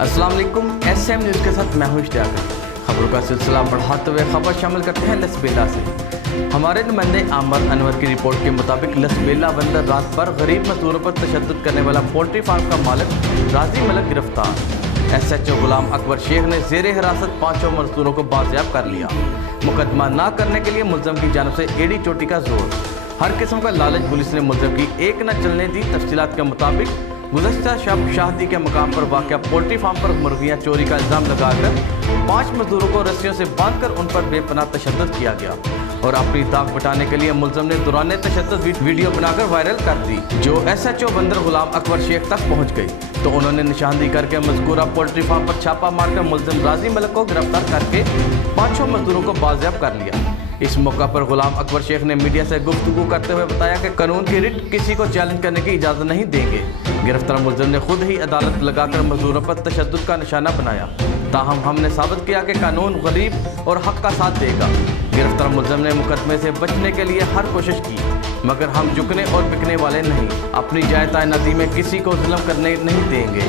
अस्सलाम वालेकुम। SM news के साथ मैं हूं इश्तियाक। खबरों का सिलसिला बढ़ाते हुए खबर शामिल करते हैं लसबेला से। हमारे नुमाइंदे आमर अनवर की रिपोर्ट के मुताबिक लसबेला बंदर रात पर गरीब मजदूरों पर तशद्दुद करने वाला पोल्ट्री फार्म का मालिक राजी मलिक गिरफ्तार। SHO गुलाम अकबर शेख ने जेर हिरासत 5 मजदूरों को बाजियाब कर लिया। मुकदमा न करने के लिए मुल्ज़म की जानब से एड़ी चोटी का जोर। हर किस्म का लालच पुलिस ने मुल्ज़म की एक न चलने दी। तफसीलात के मुताबिक गुज़श्ता शब शाहदी के मकाम पर वाक़या पोल्ट्री फार्म पर मुर्गियाँ चोरी का इल्ज़ाम लगाकर 5 मजदूरों को रस्सियों से बांधकर उन पर बेपनाह तशद्दुद किया गया और अपनी ताक बटाने के लिए मुल्ज़म ने दौरान तशद्दुद वीडियो बनाकर वायरल कर दी, जो SHO बंदर गुलाम अकबर शेख तक पहुँच गई। तो उन्होंने निशानदी करके मज़कूरा पोल्ट्री फार्म पर छापा मारकर मुल्ज़िम राजी मलिक को गिरफ्तार करके 5 मजदूरों को बाजियाब कर लिया। इस मौका पर गुलाम अकबर शेख ने मीडिया से गुफ्तगू करते हुए बताया कि कानून की रिट किसी को चैलेंज करने की इजाज़त नहीं देंगे। गिरफ्तार मुल्ज़िम ने खुद ही अदालत लगाकर मजदूरों पर तशद्दुद का निशाना बनाया। ताहम हमने साबित किया कि कानून गरीब और हक का साथ देगा। गिरफ्तार मुल्ज़िम ने मुकदमे से बचने के लिए हर कोशिश की, मगर हम झुकने और बिकने वाले नहीं। अपनी जायज़ तैनाती में किसी को जुल्म करने नहीं देंगे।